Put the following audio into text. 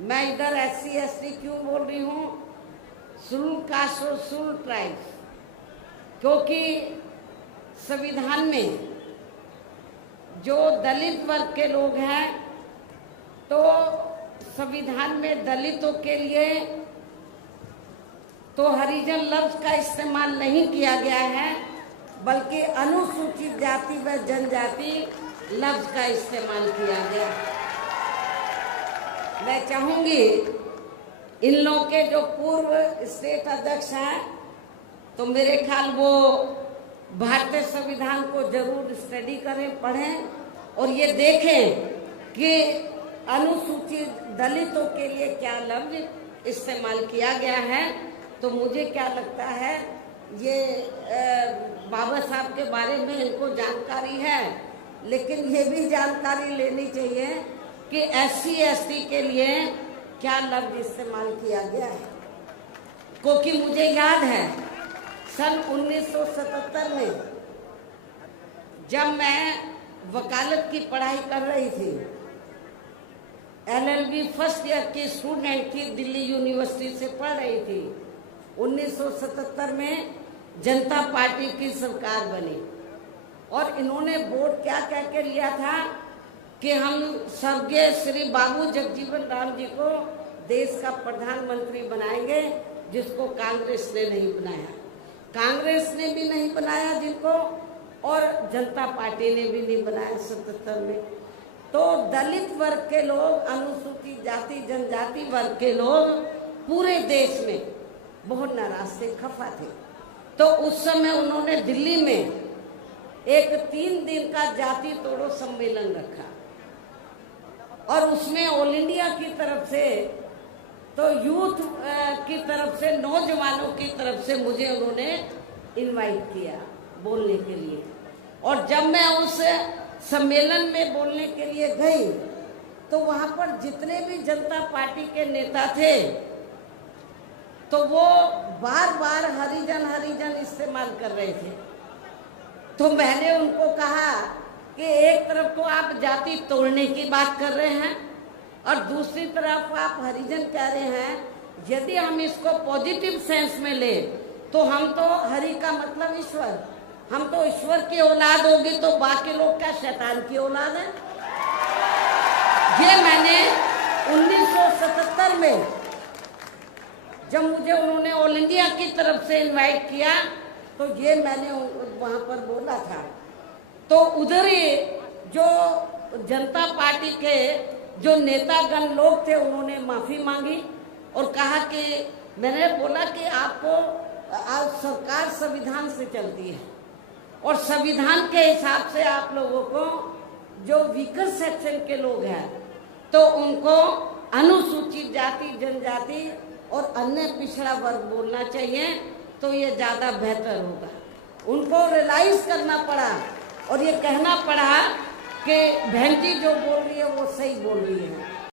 मैं इधर SC/ST क्यों बोल रही हूँ, शेड्यूल कास्ट और शेड्यूल ट्राइब्स, क्योंकि संविधान में जो दलित वर्ग के लोग हैं, तो संविधान में दलितों के लिए तो हरिजन लफ्ज का इस्तेमाल नहीं किया गया है, बल्कि अनुसूचित जाति व जनजाति लफ्ज का इस्तेमाल किया गया। मैं चाहूंगी इन लोगों के जो पूर्व स्टेट अध्यक्ष हैं, तो मेरे ख्याल वो भारतीय संविधान को जरूर स्टडी करें, पढ़ें और ये देखें कि अनुसूचित दलितों के लिए क्या लफ्ज इस्तेमाल किया गया है। तो मुझे क्या लगता है, ये बाबा साहब के बारे में इनको जानकारी है, लेकिन ये भी जानकारी लेनी चाहिए कि SC/ST के लिए क्या लफ्ज इस्तेमाल किया गया है। क्योंकि मुझे याद है सन 1977 में जब मैं वकालत की पढ़ाई कर रही थी, LLB फर्स्ट ईयर की स्टूडेंट थी, दिल्ली यूनिवर्सिटी से पढ़ रही थी। 1977 में जनता पार्टी की सरकार बनी और इन्होंने बोर्ड क्या कह के लिया था कि हम स्वर्गीय श्री बाबू जगजीवन राम जी को देश का प्रधानमंत्री बनाएंगे, जिसको कांग्रेस ने नहीं बनाया। कांग्रेस ने भी नहीं बनाया जिनको, और जनता पार्टी ने भी नहीं बनाया 77 में। तो दलित वर्ग के लोग, अनुसूचित जाति जनजाति वर्ग के लोग पूरे देश में बहुत नाराज थे, खफा थे। तो उस समय उन्होंने दिल्ली में एक 3 दिन का जाति तोड़ो सम्मेलन रखा और उसमें ऑल इंडिया की तरफ से, तो यूथ की तरफ से, नौजवानों की तरफ से मुझे उन्होंने इनवाइट किया बोलने के लिए। और जब मैं उस सम्मेलन में बोलने के लिए गई, तो वहां पर जितने भी जनता पार्टी के नेता थे, तो वो बार बार हरिजन हरिजन इस्तेमाल कर रहे थे। तो मैंने उनको कहा कि एक तरफ तो आप जाति तोड़ने की बात कर रहे हैं और दूसरी तरफ आप हरिजन कह रहे हैं। यदि हम इसको पॉजिटिव सेंस में ले तो हम तो हरि का मतलब ईश्वर, हम तो ईश्वर की औलाद होगी, तो बाकी लोग क्या शैतान की औलाद है। ये मैंने 1977 में जब मुझे उन्होंने ऑल इंडिया की तरफ से इनवाइट किया, तो ये मैंने वहां पर बोला था। तो उधर ही जो जनता पार्टी के जो नेतागण लोग थे, उन्होंने माफी मांगी और कहा कि, मैंने बोला कि आपको आज सरकार संविधान से चलती है और संविधान के हिसाब से आप लोगों को जो वीकर सेक्शन के लोग हैं, तो उनको अनुसूचित जाति जनजाति और अन्य पिछड़ा वर्ग बोलना चाहिए, तो ये ज्यादा बेहतर होगा। उनको रियलाइज करना पड़ा और ये कहना पड़ा कि बहन जी जो बोल रही है वो सही बोल रही है।